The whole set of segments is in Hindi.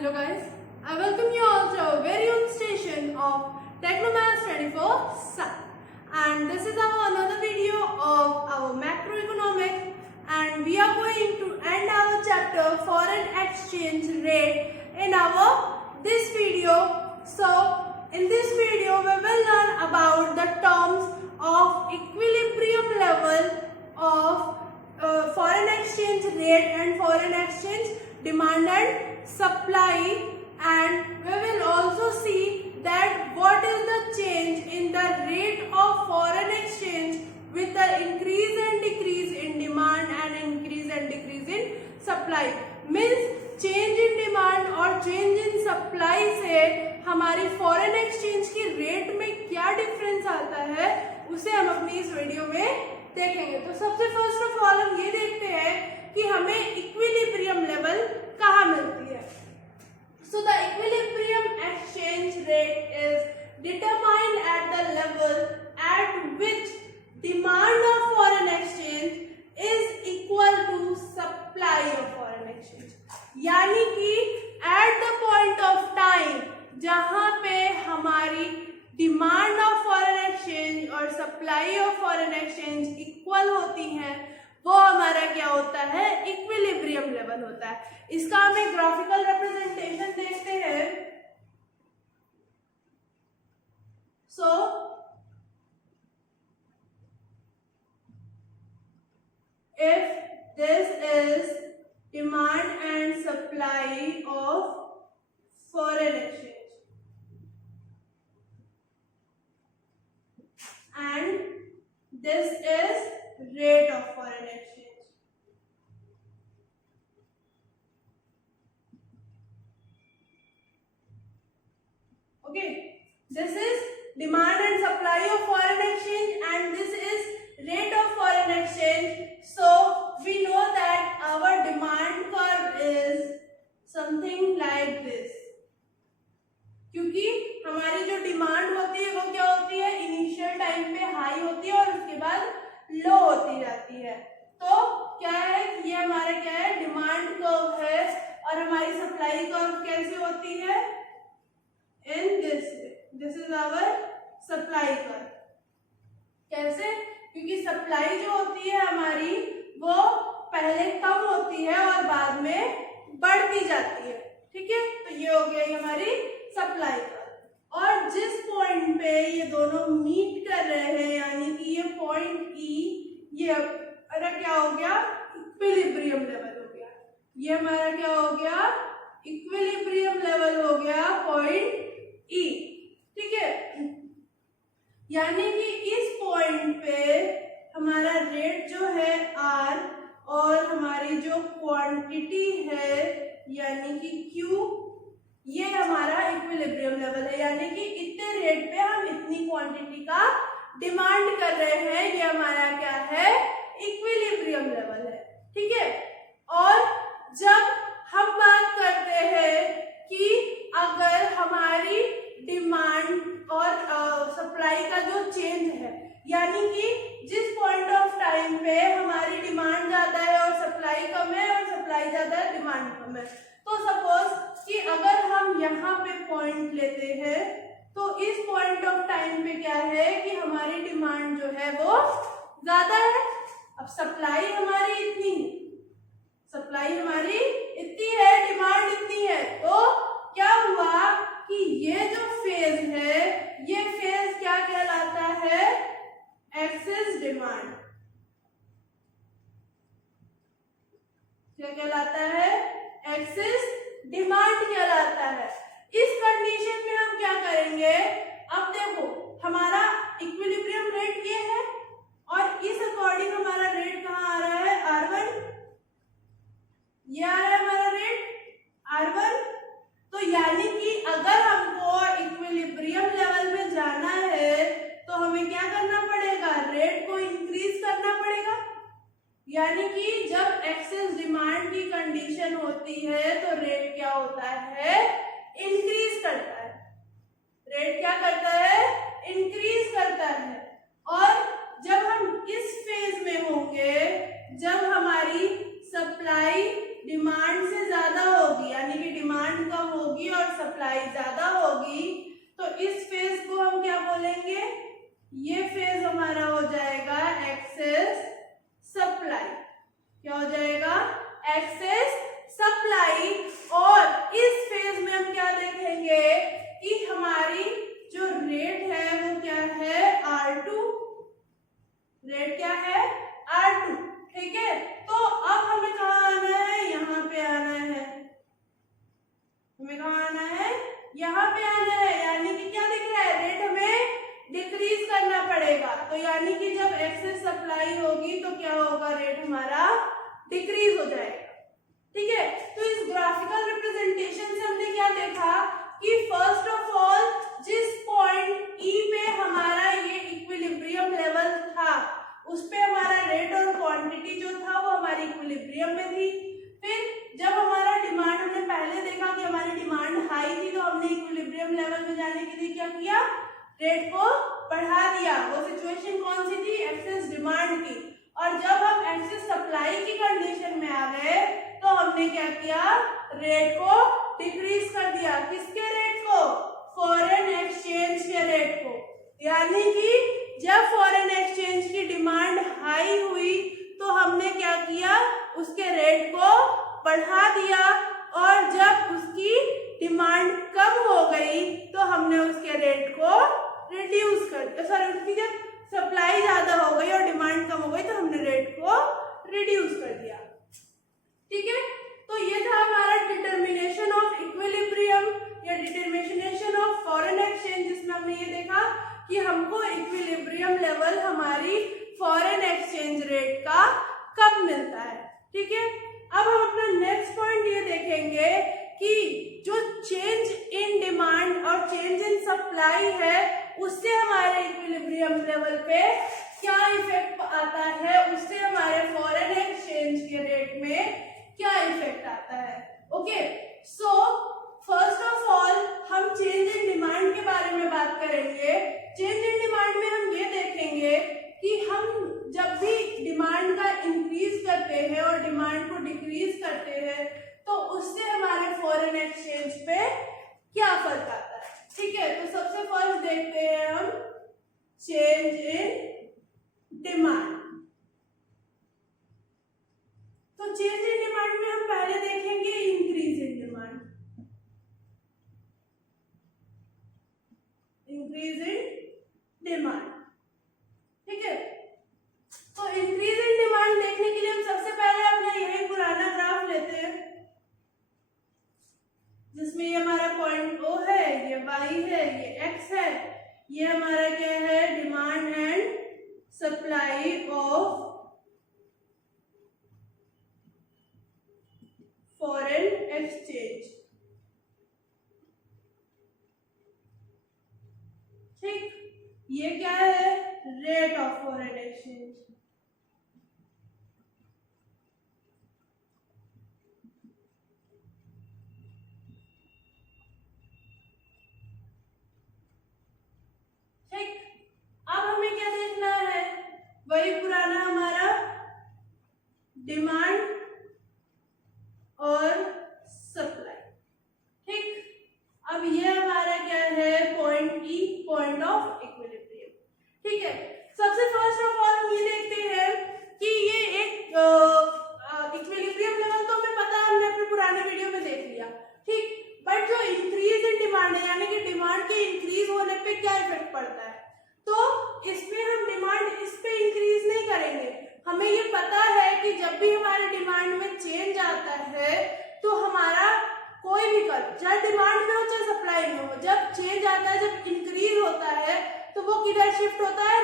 Hello guys, I welcome you all to our very own station of Technomaths 24/7, and this is our another video of our macroeconomics, and we are going to end our chapter foreign exchange rate in this video. So in this video we will learn about the terms of equilibrium level of foreign exchange rate and foreign exchange demand and supply, and we will also see that what is the change in the rate of foreign exchange with the increase and decrease in demand and increase and decrease in supply. Means change in demand और change in supply से हमारी फॉरेन एक्सचेंज की रेट में क्या डिफरेंस आता है उसे हम अपनी इस वीडियो में देखेंगे। तो सबसे फर्स्ट ऑफ ऑल हम ये देखते हैं कि हमें इक्विलिब्रियम लेवल कहाँ मिलती है। So the equilibrium exchange rate is determined at the level at which demand of foreign exchange is equal to supply of foreign exchange। यानी कि at the point of time जहाँ पे हमारी डिमांड ऑफ फॉरेन एक्सचेंज और supply of foreign exchange equal होती हैं, वो हमारा क्या होता है, इक्विलिब्रियम लेवल होता है। इसका हमें ग्राफिकल रिप्रेजेंटेशन देखते हैं। So if this is demand and supply of foreign exchange and this is rate of foreign exchange. Okay, this is demand and supply of foreign exchange and this is rate of foreign exchange. So we know that our demand curve is something like this, क्योंकि हमारी जो डिमांड होती है वो क्या होती है, इनिशियल टाइम पे हाई होती है और उसके बाद लो होती जाती है। तो क्या है, ये हमारा क्या है, डिमांड कर्व है और हमारी सप्लाई कर्व कैसे होती है, in this is our supply curve. कैसे, क्योंकि सप्लाई जो होती है हमारी वो पहले कम होती है और बाद में बढ़ती जाती है। ठीक है, तो ये हो गया हमारी सप्लाई कर्व। और जिस पॉइंट पे ये दोनों मीट कर रहे हैं, यानी कि ये पॉइंट ई, ये हमारा क्या हो गया, इक्विलिब्रियम लेवल हो गया। ये हमारा क्या हो गया, इक्विलिब्रियम लेवल हो गया पॉइंट ई। ठीक है, यानी कि इस पॉइंट पे हमारा रेट जो है आर और हमारी जो क्वांटिटी है यानी कि क्यू, ये हमारा इक्विलिब्रियम लेवल है। यानी कि इतने रेट पे हम इतनी क्वांटिटी का डिमांड कर रहे हैं, ये हमारा क्या है, इक्विलिब्रियम लेवल है। ठीक है, और जब हम बात करते हैं कि अगर हमारी डिमांड और सप्लाई का जो चेंज है, यानी कि जिस पॉइंट ऑफ टाइम पे हमारी डिमांड ज्यादा है और सप्लाई कम है और सप्लाई ज्यादा है डिमांड कम है, तो सपोज कि अगर हम यहाँ पे पॉइंट लेते हैं तो इस पॉइंट ऑफ टाइम पे क्या है कि हमारी डिमांड जो है वो ज्यादा है। अब सप्लाई हमारी इतनी है, सप्लाई हमारी इतनी है, डिमांड इतनी है, तो क्या हुआ कि ये जो फेज है, ये फेज क्या कहलाता है, एक्सेस डिमांड। क्या कहलाता है, एक्सेस डिमांड कहलाता है। इस कंडीशन में हम क्या करेंगे, अब देखो हमारा इक्विलिब्रियम रेट ये है और इस अकॉर्डिंग हमारा रेट कहाँ आ रहा है, R1, ये आ रहा है हमारा रेट R1। तो यानी कि अगर हमको इक्विलिब्रियम लेवल में जाना है तो हमें क्या करना पड़ेगा, रेट को इंक्रीज करना पड़ेगा। यानी कि जब एक्सेस डिमांड की कंडीशन होती है तो रेट क्या होता है, इंक्रीज करता है। रेट क्या करता है, इंक्रीज करता है। और जब हम इस फेज में होंगे, जब हमारी सप्लाई डिमांड से ज्यादा होगी, यानी कि डिमांड कम सप्लाई ज्यादा होगी तो इस फेज को हम क्या बोलेंगे, ये फेज हमारा हो जाएगा एक्सेस सप्लाई। क्या हो जाएगा, एक्सेस सप्लाई। और इस फेज में हम क्या देखेंगे कि हमारी जो रेट है वो क्या है, R2। रेट क्या है, R2। ठीक है, तो अब हमें कहाँ आना है, यहाँ पे आना है। हमें कहाँ आना है, यहाँ पे आना है। यानी कि क्या दिख रहा है, रेट हमें डिक्रीज करना पड़ेगा। तो यानी कि जब एक्सेस सप्लाई होगी तो क्या होगा, रेट हमारा डिक्रीज हो जाएगा। ठीक है, तो इस ग्राफिकल रिप्रेजेंटेशन से हमने क्या देखा कि फर्स्ट ऑफ ऑल जिस पॉइंट ई पे हमारा ये इक्विलिब्रियम लेवल था उस पे हमारा रेट और क्वांटिटी जो था वो हमारी इक्विलिब्रियम में थी। फिर जब हमारा डिमांड, हमने पहले देखा कि हमारी डिमांड हाई थी तो हमने इक्विलिब्रियम लेवल में जाने के लिए क्या किया, रेट को बढ़ा दिया। वो सिचुएशन कौन सी थी, एक्सेस डिमांड की। और जब हम एक्सेस सप्लाई की कंडीशन में आ गए तो हमने क्या किया, रेट को डिक्रीज कर दिया। किसके रेट को, फॉरेन एक्सचेंज के रेट को। यानी कि जब फॉरेन एक्सचेंज की डिमांड हाई हुई तो हमने क्या किया, उसके रेट को बढ़ा दिया। और जब उसकी डिमांड कम हो गई तो हमने उसके रेट को रिड्यूस कर दिया। सॉरी, उसकी जब सप्लाई ज्यादा हो गई और डिमांड कम हो गई तो हमने रेट को रिड्यूस कर दिया। ठीक है, तो ये था हमारा डिटर्मिनेशन ऑफ इक्विलिब्रियम या डिटर्मिनेशन ऑफ फॉरेन एक्सचेंज, जिसमें हमने ये देखा कि हमको इक्विलिब्रियम लेवल हमारी फॉरेन एक्सचेंज रेट का कब मिलता है। ठीक है, अब हम अपना नेक्स्ट पॉइंट ये देखेंगे कि जो चेंज इन डिमांड और चेंज इन सप्लाई है उससे हमारे इक्विलिब्रियम लेवल पे क्या इफेक्ट आता है, उससे हमारे फॉरेन एक्सचेंज के रेट में क्या इफेक्ट आता है। Okay, so first of all हम चेंज इन डिमांड के बारे में बात करेंगे। चेंज इन डिमांड में हम ये देखेंगे कि हम जब भी डिमांड का इंक्रीज करते हैं और डिमांड को डिक्रीज करते हैं तो उससे हमारे फॉरेन एक्सचेंज पे क्या फर्क आता है। ठीक है, तो सबसे फर्स्ट देखते हैं हम चेंज इन डिमांड। तो चेंज इन डिमांड में हम पहले देखेंगे increase in demand. Increase in demand, ठीक है, तो इंक्रीज इन डिमांड देखने के लिए हम सबसे पहले अपना यही पुराना ग्राफ लेते हैं जिसमें ये हमारा पॉइंट O है, ये Y है, ये X है। ये हमारा क्या है, demand and supply of foreign exchange. ठीक, ये क्या है, रेट ऑफ फॉरेन एक्सचेंज। ठीक, अब हमें क्या देखना है, वही पुराना हमारा डिमांड और सप्लाई। ठीक, अब ये हमारा क्या है, point E, point of equilibrium. ठीक है, सबसे फर्स्ट ऑफ ऑल हम ये देखते हैं कि ये एक इक्विलिब्रियम लेवल तो हमें पता है, हमने अपने पुराने वीडियो में देख लिया। ठीक, बट जो इंक्रीज इन डिमांड है यानी कि डिमांड के इंक्रीज होने पे क्या इफेक्ट पड़ता है, तो इसमें हम डिमांड इस पे इंक्रीज नहीं करेंगे। हमें ये पता है कि जब भी हमारे डिमांड में चेंज आता है तो हमारा कोई भी कर्व, चाहे डिमांड में हो चाहे सप्लाई में हो, जब चेंज आता है, जब इंक्रीज होता है तो वो किधर शिफ्ट होता है,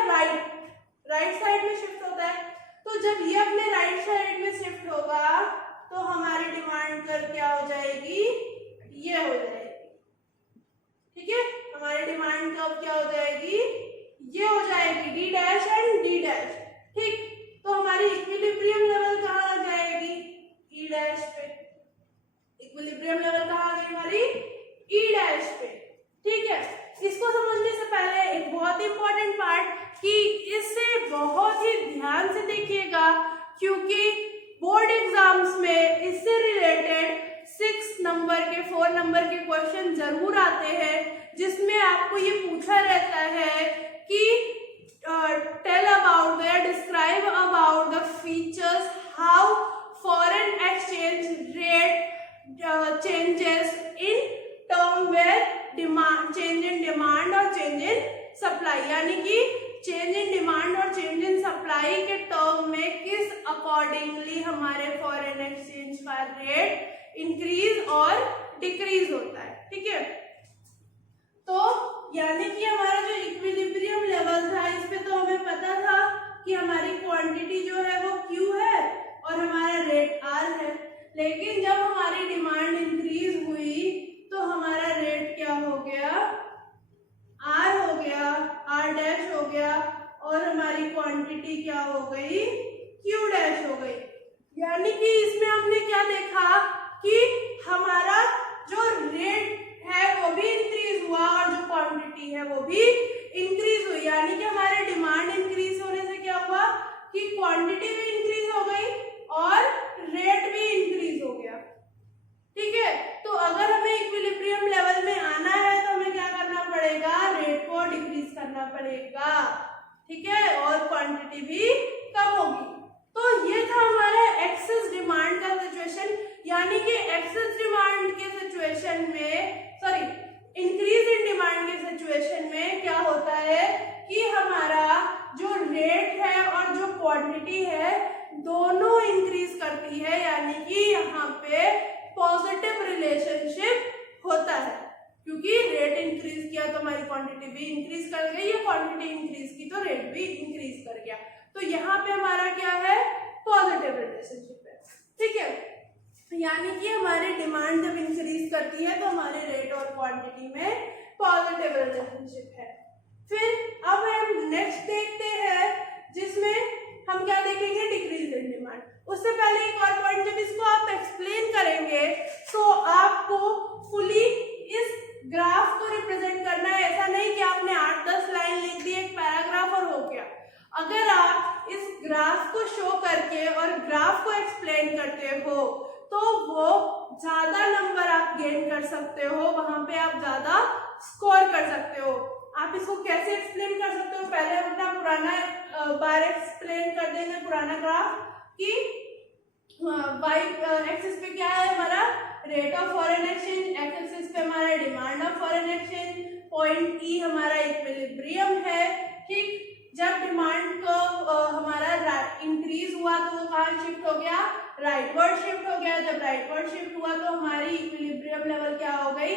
राइट साइड में शिफ्ट होता है। तो जब ये अपने राइट साइड में शिफ्ट होगा तो हमारी डिमांड कर्व क्या हो जाएगी, ये हो जाएगी। ठीक है, हमारी डिमांड कर्व क्या हो जाएगी, ये हो जाएगी, D dash and D dash. ठीक, तो हमारी इक्विलिब्रियम लेवल कहाँ आ जाएगी, ई डैश पे। इक्विलिब्रियम लेवल कहाँ आ गई हमारी, ई डैश पे। ठीक है, इसको समझने से पहले एक बहुत इंपॉर्टेंट पार्ट कि इससे बहुत ही ध्यान से देखिएगा क्योंकि बोर्ड एग्जाम्स में इससे रिलेटेड 6 नंबर के 4 नंबर के क्वेश्चन जरूर आते हैं जिसमें आपको ये पूछा रहता है कि टेल अबाउट या describe about the features how foreign exchange rate changes in term where demand change in demand और चेंज इन सप्लाई, यानी कि चेंज इन डिमांड और चेंज इन सप्लाई के टर्म में किस अकॉर्डिंगली हमारे फॉरेन एक्सचेंज का रेट इंक्रीज और डिक्रीज होता है। ठीक है, तो यानी कि हमारा जो इक्विलिब्रियम लेवल था इस पे तो हमें पता था कि हमारी क्वांटिटी जो है वो Q है और हमारा रेट R है, लेकिन जब हमारी डिमांड इंक्रीज हुई तो हमारा रेट क्या हो गया, R हो गया, R डैश हो गया और हमारी क्वांटिटी क्या हो गई, Q डैश हो गई। यानी कि इसमें हमने क्या देखा कि हमारा जो रेट है वो भी इंक्रीज हुआ और जो क्वांटिटी है वो भी इंक्रीज हुई, यानी कि हमारे डिमांड इंक्रीज होने से क्या हुआ कि क्वांटिटी भी इंक्रीज हो गई और रेट भी इंक्रीज हो गया। ठीक है, तो अगर हमें इक्विलिब्रियम लेवल में आना है तो हमें क्या करना पड़ेगा, रेट को डिक्रीज करना पड़ेगा। ठीक है, और क्वांटिटी भी कम होगी। तो ये था हमारा एक्सेस डिमांड का सिचुएशन, यानी कि एक्सेस डिमांड के सिचुएशन में इंक्रीज इन डिमांड के सिचुएशन में क्या होता है कि हमारा जो रेट है और जो क्वांटिटी है दोनों इंक्रीज करती है, यानी कि यहाँ पे पॉजिटिव रिलेशनशिप होता है, क्योंकि रेट इंक्रीज किया तो हमारी क्वांटिटी भी इंक्रीज कर गई, या क्वांटिटी इंक्रीज की तो रेट भी इंक्रीज कर गया। तो यहाँ पे हमारा क्या है, पॉजिटिव रिलेशनशिप है। ठीक है, यानी कि हमारी डिमांड जब इंक्रीज करती है तो हमारे रेट और क्वांटिटी में पॉजिटिव रिलेशनशिप है। फिर अब हम नेक्स्ट देखते हैं जिसमें हम क्या देखेंगे, डिक्रीज इन डिमांड। उससे पहले एक और पॉइंट, जब इसको आप एक्सप्लेन करेंगे तो आपको फुली इस ग्राफ को रिप्रेजेंट करना है। ऐसा नहीं कि आपने 8-10 लाइन लिख दी, एक पैराग्राफ और हो गया। अगर आप इस ग्राफ को शो करके और ग्राफ को एक्सप्लेन करते हो तो वो ज्यादा नंबर आप गेन कर सकते हो, वहां पे आप ज्यादा स्कोर कर सकते हो। आप इसको कैसे एक्सप्लेन कर सकते हो, पहले हम अपना पुराना बार एक्सप्लेन कर देंगे, पुराना ग्राफ कि वाई एक्सिस पे क्या है हमारा rate of foreign exchange, x axis पे हमारा demand of foreign exchange, point ई हमारा इक्विलिब्रियम है। ठीक, जब डिमांड को हमारा इंक्रीज हुआ तो वो कहाँ शिफ्ट हो गया, राइटवर्ड शिफ्ट हो गया। जब राइटवर्ड शिफ्ट हुआ तो हमारी इक्विलिब्रियम लेवल क्या हो गई,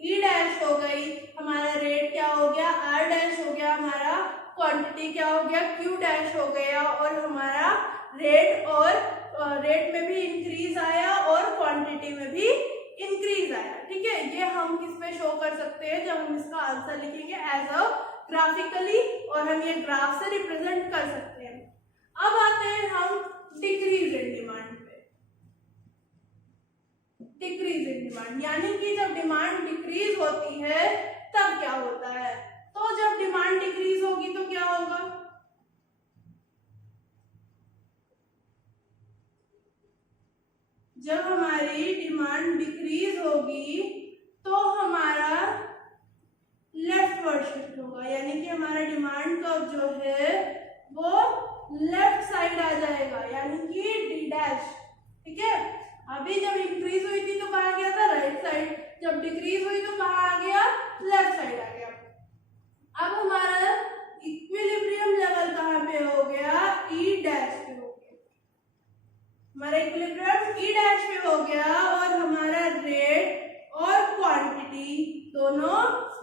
ई डैश हो गई, हमारा रेट क्या हो गया, आर डैश हो गया, हमारा क्वांटिटी क्या हो गया, क्यू डैश हो गया, और हमारा रेट में भी इंक्रीज आया और क्वांटिटी में भी इंक्रीज आया। ठीक है, ये हम किस पे शो कर सकते हैं, जब हम इसका आंसर लिखेंगे एज अ ग्राफिकली, और हम ये ग्राफ से रिप्रेजेंट कर सकते हैं। अब आते हैं हम डिक्रीज इन डिमांड पे। डिक्रीज इन डिमांड यानी कि जब डिमांड डिक्रीज होती है तब क्या होता है, तो जब डिमांड डिक्रीज होगी तो क्या होगा, जब हमारी डिमांड डिक्रीज होगी तो हमारा लेफ्टवर्ड शिफ्ट होगा, यानी कि हमारा डिमांड कर्व जो है वो लेफ्ट साइड आ जाएगा, यानी कि डी डैश। ठीक है, अभी जब इंक्रीज हुई थी तो कहाँ गया था, राइट साइड, जब डिक्रीज हुई तो कहाँ आ गया, लेफ्ट साइड आ गया। अब हमारा इक्विलिब्रियम लेवल कहाँ पे हो गया, ई डैश पे हो गया, हमारा इक्विलिब्रियम ई डैश पे हो गया, और हमारा रेट और क्वांटिटी दोनों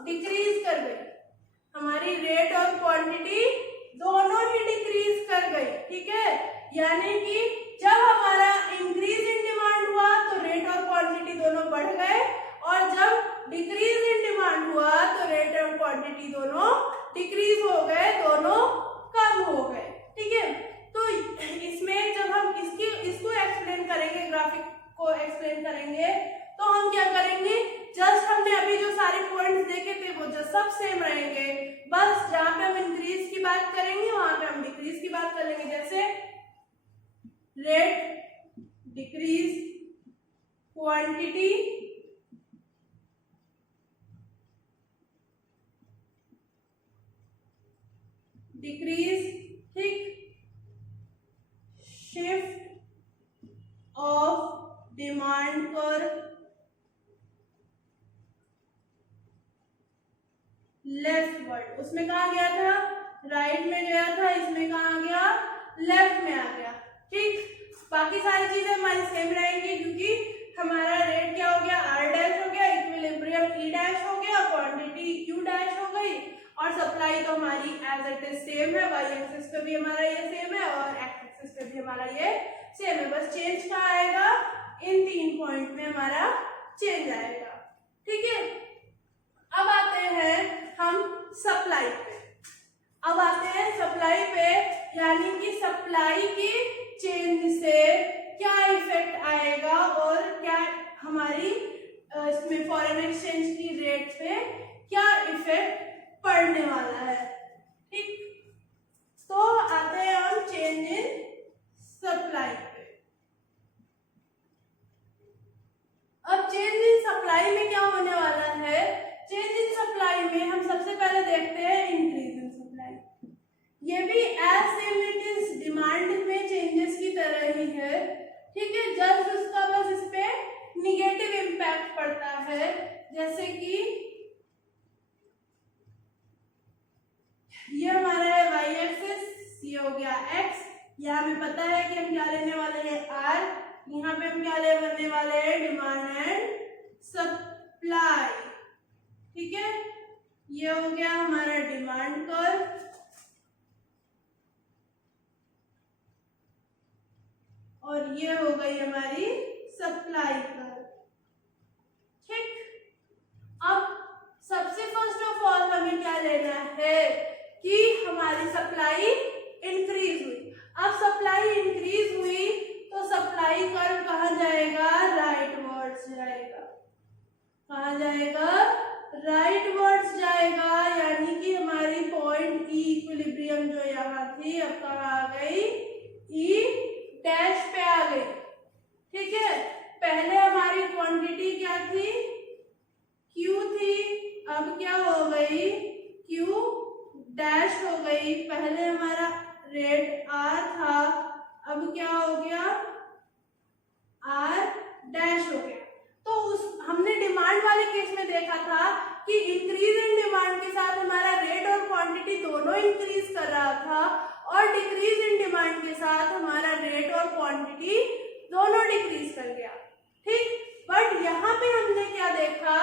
डिक्रीज कर गई, हमारी रेट और क्वांटिटी दोनों ही डिक्रीज कर गई। ठीक है, यानी कि जब हमारा इंक्रीज इन डिमांड हुआ तो रेट और क्वांटिटी दोनों बढ़ गए, और जब डिक्रीज इन डिमांड हुआ तो रेट और क्वांटिटी दोनों डिक्रीज हो गए, दोनों कम हो गए। ठीक है, तो इसमें जब हम इसको एक्सप्लेन करेंगे, ग्राफिक को एक्सप्लेन करेंगे, तो हम क्या करेंगे, जस्ट हमने अभी जो सारे पॉइंट्स देखे थे वो जो सब सेम रहेंगे, बस जहां पे हम इंक्रीज की बात करेंगे वहां पे हम डिक्रीज की बात करेंगे। जैसे रेट डिक्रीज, क्वांटिटी डिक्रीज, ठीक, shift of demand curve leftward. उसमें कहा गया था राइट में गया था, इसमें कहा गया लेफ्ट में आ गया, ठीक। बाकी सारी चीजें हमारी सेम रहेंगी क्योंकि हमारा रेट क्या हो गया, आर डैश हो गया, इक्विलिब्रियम ई डैश हो गया, क्वांटिटी क्यू डैश हो गई, और सप्लाई तो हमारी एज इट इज सेम है, वाई एक्सिस पे भी हमारा ये सेम है और एक्स एक्सिस पे भी हमारा ये सेम है। बस चेंज कहाँ आएगा, इन 3 पॉइंट में हमारा चेंज आएगा, ठीक है। अब आते हैं हम सप्लाई पे। अब आते हैं सप्लाई पे, यानी कि सप्लाई के चेंज से क्या इफेक्ट आएगा और क्या हमारी इसमें फॉरेन एक्सचेंज की रेट पे क्या इफेक्ट पड़ने वाला है, ठीक। तो आते हैं हम चेंज इन सप्लाई पे। अब चेंज इन सप्लाई में क्या होने वाला है, चेंज इन सप्लाई में हम सबसे पहले देखते हैं इंक्रीज इन सप्लाई। ये भी as same it is demand में चेंजेस की तरह ही है, ठीक है। जस्ट उसका बस इस पे निगेटिव इम्पैक्ट पड़ता है, जैसे कि ये हमारा है वाई एक्सिस, ये हो गया एक्स, यहाँ हमें पता है कि हम क्या लेने वाले हैं आर, यहाँ पे हम क्या लेने वाले हैं डिमांड एंड सप्लाई, ठीक है। ये हो गया हमारा डिमांड कर्व, और ये हो गई हमारी सप्लाई कर्व, ठीक। अब सबसे फर्स्ट ऑफ ऑल हमें क्या लेना है कि हमारी सप्लाई इंक्रीज हुई। अब सप्लाई इंक्रीज हुई तो सप्लाई कर्व कहाँ जाएगा, राइटवर्ड्स जाएगा। कहाँ जाएगा, राइटवर्ड्स जाएगा, यानी कि हमारी पॉइंट ई इक्विलिब्रियम जो यहाँ थी अब कहाँ आ गई, ई डैश पे आ गई, ठीक है। पहले हमारी क्वांटिटी क्या थी, क्यू थी, अब क्या हो गई, क्यू डैश हो गई। पहले हमारा रेट आर था, अब क्या हो गया, आर डैश हो गया। तो उस हमने डिमांड वाले केस में देखा था कि इंक्रीज इन डिमांड के साथ हमारा रेट और क्वांटिटी दोनों इंक्रीज कर रहा था, और डिक्रीज इन डिमांड के साथ हमारा रेट और क्वांटिटी दोनों डिक्रीज कर गया, ठीक। बट यहाँ पे हमने क्या देखा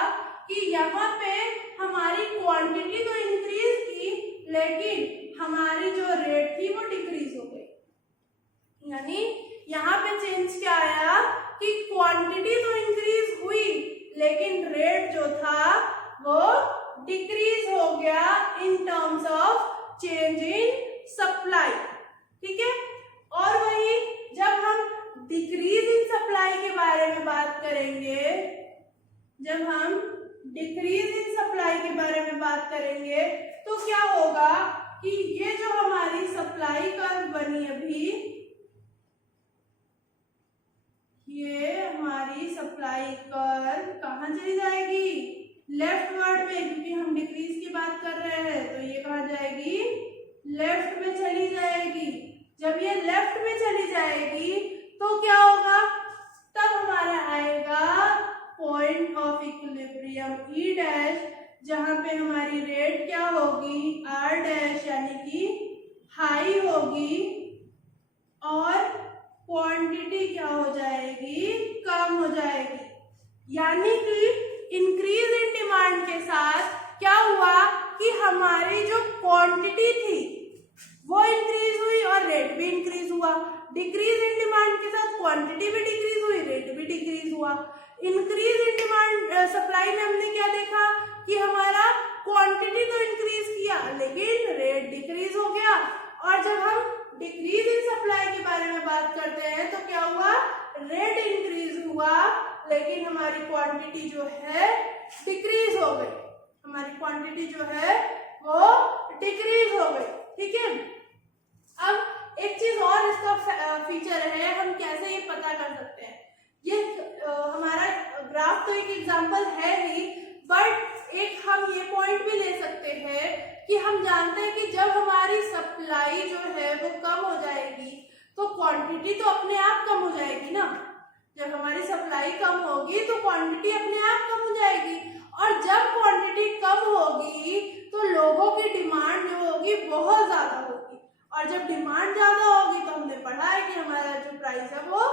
कि यहाँ पे हमारी क्वांटिटी तो इंक्रीज की, लेकिन हमारी जो रेट थी वो डिक्रीज हो गई। यानी यहाँ पे चेंज क्या आया कि क्वांटिटी तो इंक्रीज हुई, लेकिन रेट जो था वो डिक्रीज हो गया in terms of change in supply, ठीक है। और वही जब हम डिक्रीज इन सप्लाई के बारे में बात करेंगे, जब हम डिक्रीज इन सप्लाई के बारे में बात करेंगे तो क्या होगा कि ये जो हमारी सप्लाई कर्व बनी अभी, ये हमारी सप्लाई कर्व कहाँ चली जाएगी, लेफ्टवर्ड में, क्योंकि हम डिक्रीज की बात कर रहे हैं तो ये कहाँ जाएगी, लेफ्ट में चली जाएगी। जब ये लेफ्ट में चली जाएगी तो क्या होगा, तब हमारा आएगा point of equilibrium E dash, जहां पे हमारी रेट क्या होगी, आर डैश, यानी कि हाई होगी, और क्वांटिटी क्या हो जाएगी, कम हो जाएगी। यानी कि इंक्रीज इन डिमांड के साथ क्या हुआ कि हमारी जो क्वांटिटी थी वो इंक्रीज हुई और रेट भी इंक्रीज हुआ। डिक्रीज इन डिमांड के साथ क्वांटिटी भी डिक्रीज हुई, रेट भी डिक्रीज हुआ। इंक्रीज इन डिमांड सप्लाई में हमने क्या देखा कि हमारा क्वांटिटी तो इंक्रीज किया लेकिन रेट डिक्रीज हो गया। और जब हम डिक्रीज इन सप्लाई के बारे में बात करते हैं तो क्या हुआ, रेट इंक्रीज हुआ लेकिन हमारी क्वांटिटी जो है डिक्रीज हो गई, हमारी क्वांटिटी जो है वो डिक्रीज हो गई, ठीक है। अब एक चीज और इसका फीचर है, हम कैसे ये पता कर सकते हैं। ये हमारा ग्राफ तो एक एग्जांपल है ही, बट एक हम ये पॉइंट भी ले सकते हैं है कि हम जानते हैं कि जब हमारी सप्लाई जो है वो कम हो जाएगी तो क्वांटिटी तो अपने आप कम हो जाएगी ना। जब हमारी सप्लाई कम होगी तो क्वांटिटी अपने आप कम हो जाएगी, और जब क्वांटिटी कम होगी तो लोगों की डिमांड जो होगी बहुत ज्यादा होगी, और जब डिमांड ज्यादा होगी तो हमने पढ़ा है कि हमारा जो प्राइस है वो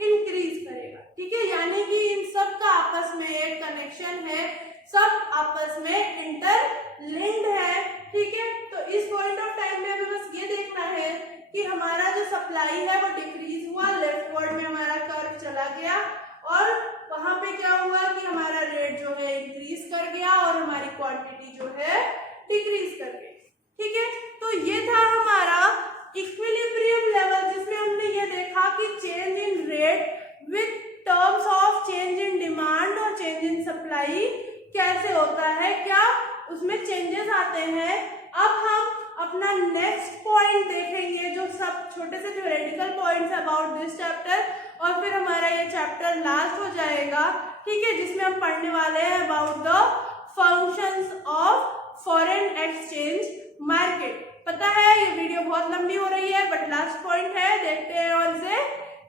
इंक्रीज करेगा। ठीक है, यानी कि इन सब का आपस में एक कनेक्शन है, सब आपस में इंटरलिंक्ड है। ठीक है, तो इस पॉइंट ऑफ टाइम में हमें बस ये देखना है कि हमारा जो सप्लाई है वो डिक्रीज हुआ, लेफ्टवर्ड में हमारा कर्व चला गया, और वहां पे क्या हुआ कि हमारा रेट जो है इंक्रीज कर गया और हमारी क्वांटिटी जो है डिक्रीज कर गई। ठीक है, तो ये था हमारा इक्विलिब्रियम लेवल, जिसमें हमने ये देखा कि change in rate with terms of change in demand और चेंज इन सप्लाई कैसे होता है, क्या उसमें चेंजेस आते हैं। अब हम अपना नेक्स्ट पॉइंट देखेंगे, जो सब छोटे से theoretical points about this chapter, और फिर हमारा ये चैप्टर लास्ट हो जाएगा। ठीक है, जिसमें हम पढ़ने वाले हैं about the functions of foreign exchange market. पता है ये वीडियो बहुत लंबी हो रही है, बट लास्ट पॉइंट है, देखते हैं और इसे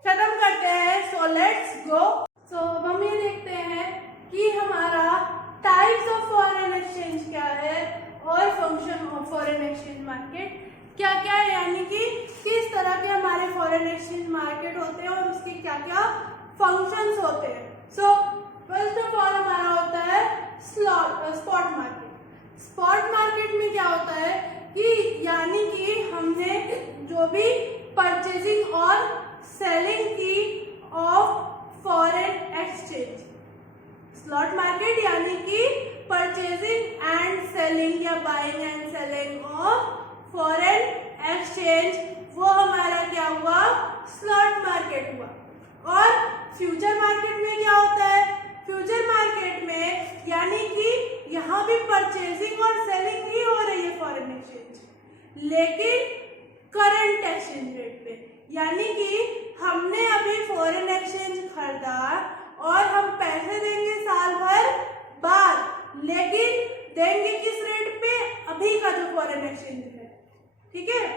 खत्म करते हैं। So let's go. सो हम ये देखते हैं कि हमारा टाइप्स ऑफ फॉरेन एक्सचेंज क्या है और function of foreign exchange market क्या क्या है, यानी कि किस तरह के हमारे फॉरेन एक्सचेंज मार्केट होते हैं और उसके क्या क्या फंक्शंस होते हैं। सो फर्स्ट ऑफ ऑल हमारा होता है स्पॉट मार्केट। स्पॉट मार्केट में क्या होता है कि यानी कि हमने जो भी परचेजिंग और सेलिंग की of foreign exchange, slot market यानी कि परचेजिंग एंड सेलिंग या buying and selling of foreign exchange, वो हमारा क्या हुआ, स्लॉट मार्केट हुआ। और फ्यूचर मार्केट में क्या होता है, फ्यूचर मार्केट में यानी कि यहाँ भी परचेजिंग और सेलिंग ही हो रही है फॉरेन एक्सचेंज, लेकिन करंट एक्सचेंज रेट पे, यानी कि हमने अभी फॉरेन एक्सचेंज खरीदा और हम पैसे देंगे साल भर बाद, लेकिन देंगे किस रेट पे, अभी का जो फॉरेन एक्सचेंज है। ठीक है,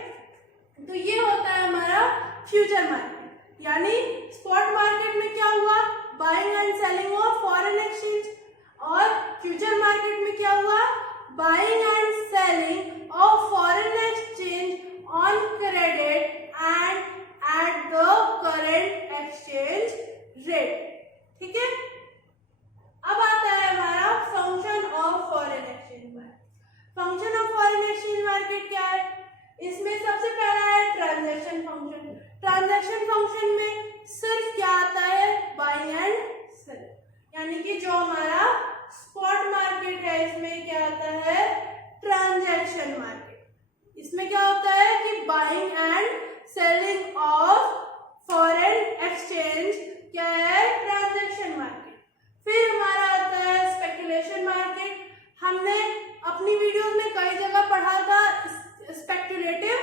तो ये होता है हमारा फ्यूचर मार्केट। यानी स्पॉट मार्केट में क्या हुआ, buying and selling of foreign exchange, और फ्यूचर मार्केट में क्या हुआ, buying and selling of foreign exchange on credit and at the current exchange rate. ठीक है, अब आता है हमारा function of foreign exchange market. Function of foreign exchange market क्या है, इसमें सबसे पहला है ट्रांजैक्शन फंक्शन। ट्रांजैक्शन फंक्शन में सिर्फ क्या आता है, बाइंग एंड सेलिंग, यानी कि जो हमारा स्पॉट मार्केट है इसमें क्या आता है, ट्रांजैक्शन मार्केट। इसमें क्या होता है कि buying and selling of foreign exchange क्या है, ट्रांजैक्शन मार्केट। फिर हमारा आता है स्पेकुलेशन मार्केट। हमने अपनी वीडियोस में कई जगह पढ़ा था स्पेकुलेटिव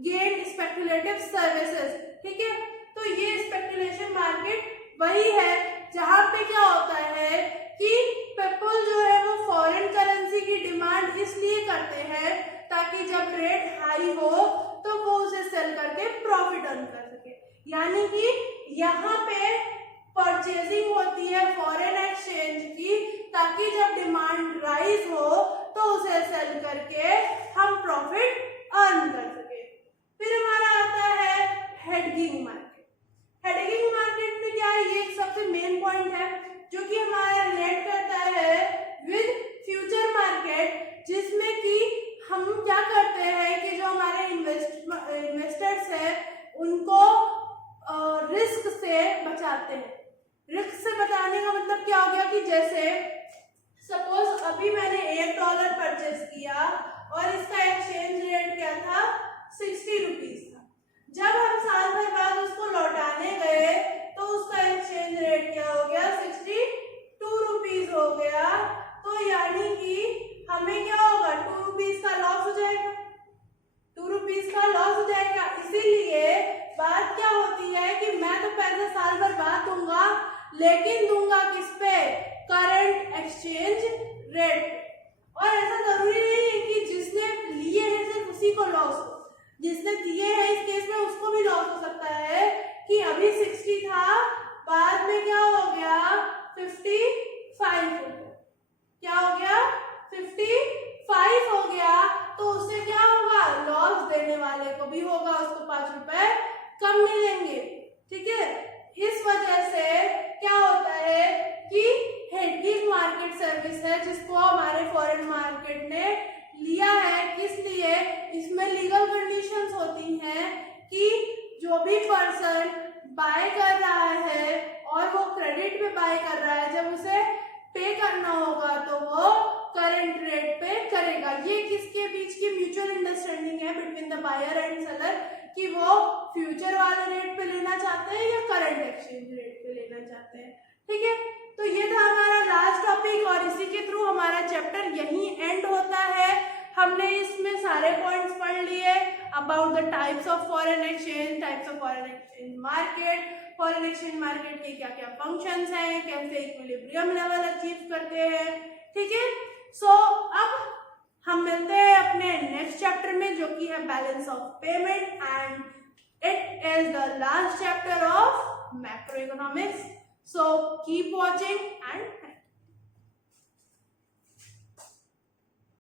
गेन, स्पेकुलेटिव सर्विसेज। ठीक है, तो ये स्पेकुलेशन मार्केट वही है जहां पे क्या होता है कि पीपल जो है वो फॉरेन करेंसी की डिमांड इसलिए करते हैं ताकि जब रेट हाई हो तो वो उसे सेल करके प्रॉफिट अर्न कर सके। यानी कि यहाँ पे परचेजिंग होती है फॉरेन एक्सचेंज की, ताकि जब डिमांड राइज हो तो उसे सेल करके हम प्रॉफिट अर्न कर सके। फिर हमारा आता है हेडगिंग मार्केट। हेडगिंग मार्केट में क्या है, ये सबसे मेन पॉइंट है जो कि हमारा रिलेट करता है विद फ्यूचर मार्केट, जिसमें कि हम क्या करते हैं कि जो हमारे इन्वेस्टर्स है उनको रिस्क से बचाते हैं। रिस्क से बचाने का मतलब क्या हो गया कि जैसे सपोज अभी मैंने $1 परचेज किया और इसका एक्सचेंज रेट क्या था, 60 रुपीज था। जब हम साल भर बाद उसको लौटाने गए तो उसका एक्सचेंज रेट क्या हो गया, 62 रुपीज हो गया। तो यानी कि हमें क्या होगा, 2 रुपीज का लॉस हो जाएगा, 2 रुपीज का लॉस हो जाएगा। इसीलिए बात क्या होती है कि मैं तो पैसे साल भर बाद दूंगा, लेकिन दूंगा किस पे, करंट एक्सचेंज रेट। और ऐसा जरूरी नहीं है कि अभी 60 था, बाद में क्या हो गया 55 हो गया। क्या हो गया 55 हो गया, तो उससे क्या होगा, लॉस देने वाले को भी होगा, उसको 5 रुपए कम मिलेंगे। ठीक है, इस वजह से क्या होता है कि हेडिंग मार्केट सर्विस है जिसको हमारे फॉरेन मार्केट ने लिया है, किस लिए, इसमें लीगल कंडीशंस होती हैं कि जो भी पर्सन बाय कर रहा है और वो क्रेडिट पे बाय कर रहा है, जब उसे पे करना होगा तो वो करंट रेट पे करेगा। ये किसके बीच की म्यूचुअल अंडरस्टैंडिंग है between the buyer and seller कि वो फ्यूचर वाले रेट पे लेना चाहते हैं या करंट एक्सचेंज रेट पे लेना चाहते हैं। ठीक है, तो ये था हमारा लास्ट टॉपिक और इसी के थ्रू हमारा चैप्टर यहीं एंड होता है। हमने इसमें सारे पॉइंट्स पढ़ लिए about the types of foreign exchange, types of foreign exchange market, foreign exchange market के क्या क्या फंक्शंस हैं, कैसे इक्विलिब्रियम लेवल अचीव करते हैं। ठीक है, सो अब हम मिलते हैं अपने नेक्स्ट चैप्टर में जो कि है balance of payment and it is the last chapter of macro economics. So keep watching and